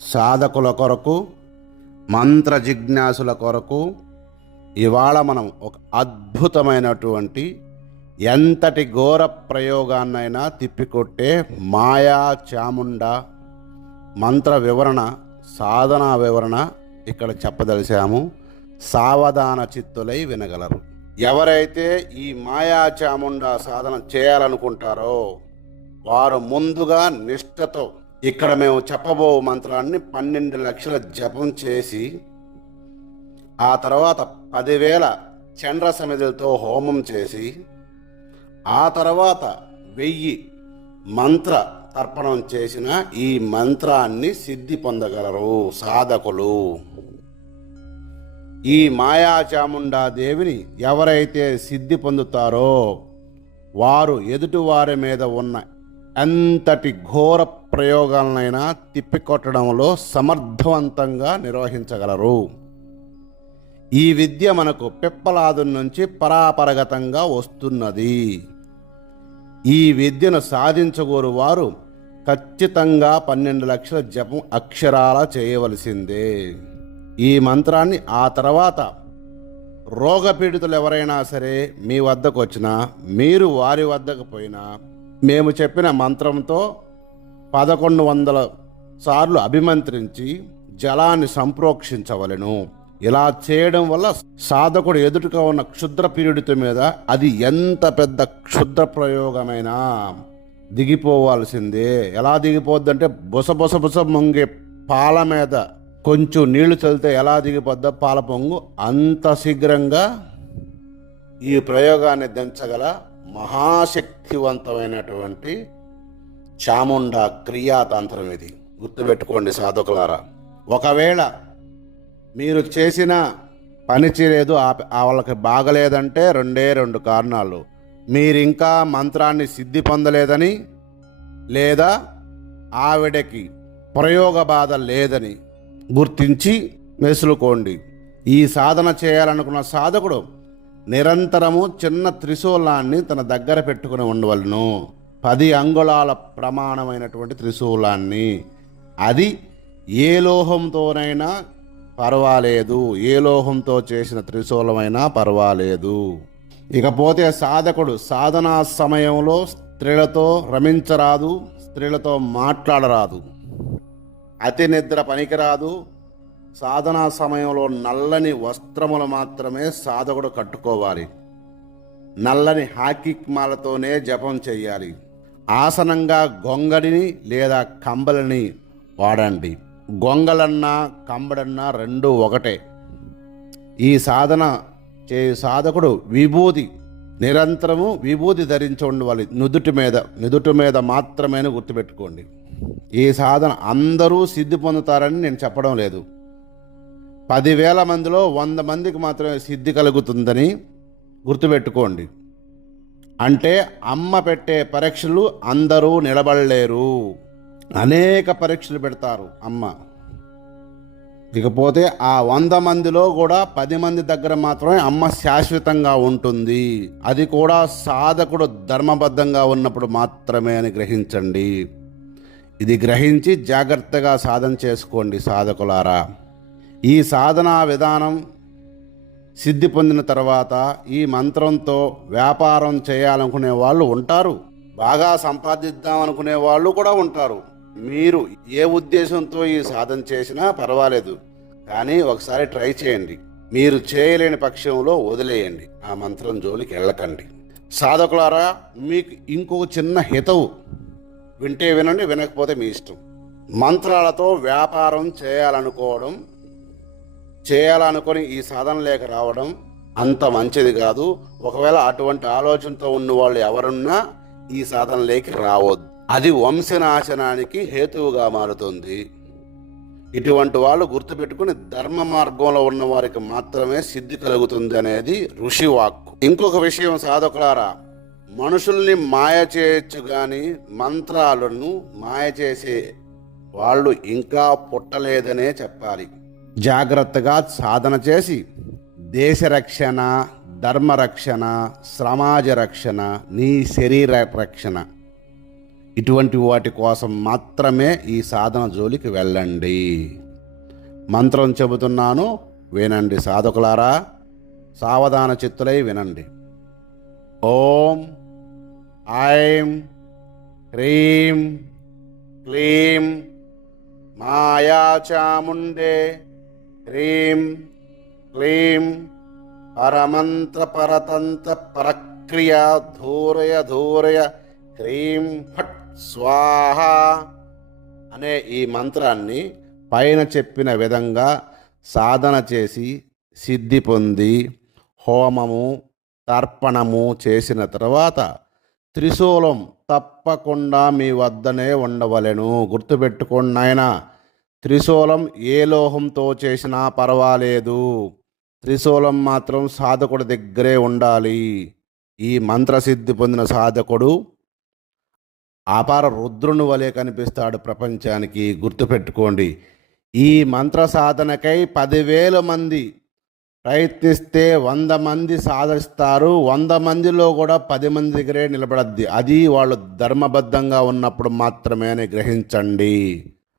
సాధకుల కొరకు మంత్ర జిజ్ఞాసుల కొరకు ఇవాళ మనం ఒక అద్భుతమైనటువంటి ఎంతటి ఘోర ప్రయోగాన్నైనా తిప్పికొట్టే మాయా చాముండ మంత్ర వివరణ సాధనా వివరణ ఇక్కడ చెప్పదలిచాము. సావధాన చిత్తులై వినగలరు. ఎవరైతే ఈ మాయా చాముండ సాధన చేయాలనుకుంటారో వారు ముందుగా నిష్ఠతో ఇక్కడ మేము చెప్పబో మంత్రాన్ని పన్నెండు లక్షల జపం చేసి ఆ తర్వాత పదివేల చండ్ర సమిధులతో హోమం చేసి ఆ తర్వాత వెయ్యి మంత్ర తర్పణం చేసిన ఈ మంత్రాన్ని సిద్ధి పొందగలరు సాధకులు. ఈ మాయా చాముండా దేవిని ఎవరైతే సిద్ధి పొందుతారో వారు ఎదుటివారి మీద ఉన్న ఎంతటి ఘోర ప్రయోగాలనైనా తిప్పికొట్టడంలో సమర్థవంతంగా నిర్వహించగలరు. ఈ విద్య మనకు పిప్పలాదు నుంచి పరాపరగతంగా వస్తున్నది. ఈ విద్యను సాధించగోరు వారు ఖచ్చితంగా పన్నెండు లక్షల జపం అక్షరాల చేయవలసిందే. ఈ మంత్రాన్ని ఆ తర్వాత రోగపీడితులు ఎవరైనా సరే మీ వద్దకు వచ్చినా మీరు వారి వద్దకు పోయినా మేము చెప్పిన మంత్రంతో పదకొండు వందల సార్లు అభిమంత్రించి జలాన్ని సంప్రోక్షించవలెను. ఇలా చేయడం వల్ల సాధకుడు ఎదుటగా ఉన్న క్షుద్ర పీడిత మీద అది ఎంత పెద్ద క్షుద్ర ప్రయోగమైనా దిగిపోవాల్సిందే. ఎలా దిగిపోద్దంటే బుస బుస బుస మొంగే పాల మీద కొంచెం నీళ్ళు చల్లితే ఎలా దిగిపోద్దో పాల పొంగు అంత శీఘ్రంగా ఈ ప్రయోగాన్ని దించగల మహాశక్తివంతమైనటువంటి చాముండ క్రియాతంత్రం ఇది. గుర్తుపెట్టుకోండి సాధకులారా. ఒకవేళ మీరు చేసిన పని చేయలేదు ఆ- వాళ్ళకి బాగలేదంటే రెండే రెండు కారణాలు. మీరు ఇంకా మంత్రాన్ని సిద్ధి పొందలేదని లేదా ఆవిడకి ప్రయోగ బాధ లేదని గుర్తించి మెసులుకోండి. ఈ సాధన చేయాలనుకున్న సాధకుడు నిరంతరము చిన్న త్రిశూలాన్ని తన దగ్గర పెట్టుకుని ఉండవలను. పది అంగుళాల ప్రమాణమైనటువంటి త్రిశూలాన్ని. అది ఏ లోహంతోనైనా పర్వాలేదు. ఏ లోహంతో చేసిన త్రిశూలమైనా పర్వాలేదు. ఇకపోతే సాధకుడు సాధనా సమయంలో స్త్రీలతో రమించరాదు స్త్రీలతో మాట్లాడరాదు. అతి నిద్ర పనికిరాదు సాధనా సమయంలో నల్లని వస్త్రములు మాత్రమే సాధకుడు కట్టుకోవాలి. నల్లని హాకిక్మాలతోనే జపం చేయాలి ఆసనంగా గొంగడిని లేదా కంబలిని వాడండి. గొంగలన్నా కంబడన్నా రెండు ఒకటే. ఈ సాధన చే సాధకుడు విభూది నిరంతరము విభూది ధరించి ఉండవాలి నుదుటి మీద నుదుటి మీద మాత్రమే గుర్తుపెట్టుకోండి. ఈ సాధన అందరూ సిద్ధి పొందుతారని నేను చెప్పడం లేదు. పదివేల మందిలో వంద మందికి మాత్రమే సిద్ధి కలుగుతుందని గుర్తుపెట్టుకోండి. అంటే అమ్మ పెట్టే పరీక్షలు అందరూ నిలబడలేరు. అనేక పరీక్షలు పెడతారు అమ్మ. ఇకపోతే ఆ వంద మందిలో కూడా పది మంది దగ్గర మాత్రమే అమ్మ శాశ్వతంగా ఉంటుంది. అది కూడా సాధకుడు ధర్మబద్ధంగా ఉన్నప్పుడు మాత్రమే అని గ్రహించండి. ఇది గ్రహించి జాగ్రత్తగా సాధన చేసుకోండి సాధకులారా. ఈ సాధనా విధానం సిద్ధి పొందిన తర్వాత ఈ మంత్రంతో వ్యాపారం చేయాలనుకునే వాళ్ళు ఉంటారు. బాగా సంపాదిద్దాం అనుకునే వాళ్ళు కూడా ఉంటారు. మీరు ఏ ఉద్దేశంతో ఈ సాధన చేసినా పర్వాలేదు. కానీ ఒకసారి ట్రై చేయండి. మీరు చేయలేని పక్షంలో వదిలేయండి. ఆ మంత్రం జోలికి వెళ్ళకండి. సాధకులారా మీకు ఇంకొక చిన్న హితవు వింటే వినండి వినకపోతే మీ ఇష్టం. మంత్రాలతో వ్యాపారం చేయాలనుకోవడం చేయాలనుకొని ఈ సాధన లేక రావడం అంత మంచిది కాదు. ఒకవేళ అటువంటి ఆలోచనతో ఉన్న వాళ్ళు ఎవరున్నా ఈ సాధనలోకి రావద్దు. అది వంశనాశనానికి హేతువుగా మారుతుంది. ఇటువంటి వాళ్ళు గుర్తుపెట్టుకుని ధర్మ మార్గంలో ఉన్న వారికి మాత్రమే సిద్ధి కలుగుతుంది అనేది ఋషి వాక్కు ఇంకొక విషయం సాధకులారా మనుషుల్ని మాయ చేయొచ్చు కానీ మంత్రాలను మాయ చేసే వాళ్ళు ఇంకా పుట్టలేదనే చెప్పాలి. జాగ్రత్తగా సాధన చేసి దేశ రక్షణ ధర్మ రక్షణ సమాజ రక్షణ నీ శరీర రక్షణ. ఇటువంటి వాటి కోసం మాత్రమే ఈ సాధన జోలికి వెళ్ళండి. మంత్రం చెబుతున్నాను వినండి సాధకులారా. సావధాన చిత్తులై వినండి. ఓం ఐం హ్రీం క్లీం మాయాచాముండే హ్రీం క్లీం పరమంత్ర పరతంత్ర ప్రక్రియ ధూరయ ధూరయ హ్రీం ఫట్ స్వాహ అనే ఈ మంత్రాన్ని పైన చెప్పిన విధంగా సాధన చేసి సిద్ధి పొంది హోమము తర్పణము చేసిన తర్వాత త్రిశూలం తప్పకుండా మీ వద్దనే ఉండవలెను. గుర్తుపెట్టుకోండి నాయనా. త్రిశూలం ఏ లోహంతో చేసినా పర్వాలేదు. త్రిశూలం మాత్రం సాధకుడి దగ్గరే ఉండాలి. ఈ మంత్రసిద్ధి పొందిన సాధకుడు అపార రుద్రుని వలె కనిపిస్తాడు ప్రపంచానికి. గుర్తుపెట్టుకోండి. ఈ మంత్ర సాధనకై పదివేల మంది ప్రయత్నిస్తే వంద మంది సాధిస్తారు. వంద మందిలో కూడా పది మంది దగ్గరే నిలబడద్ది. అది వాళ్ళు ధర్మబద్ధంగా ఉన్నప్పుడు మాత్రమే అని గ్రహించండి.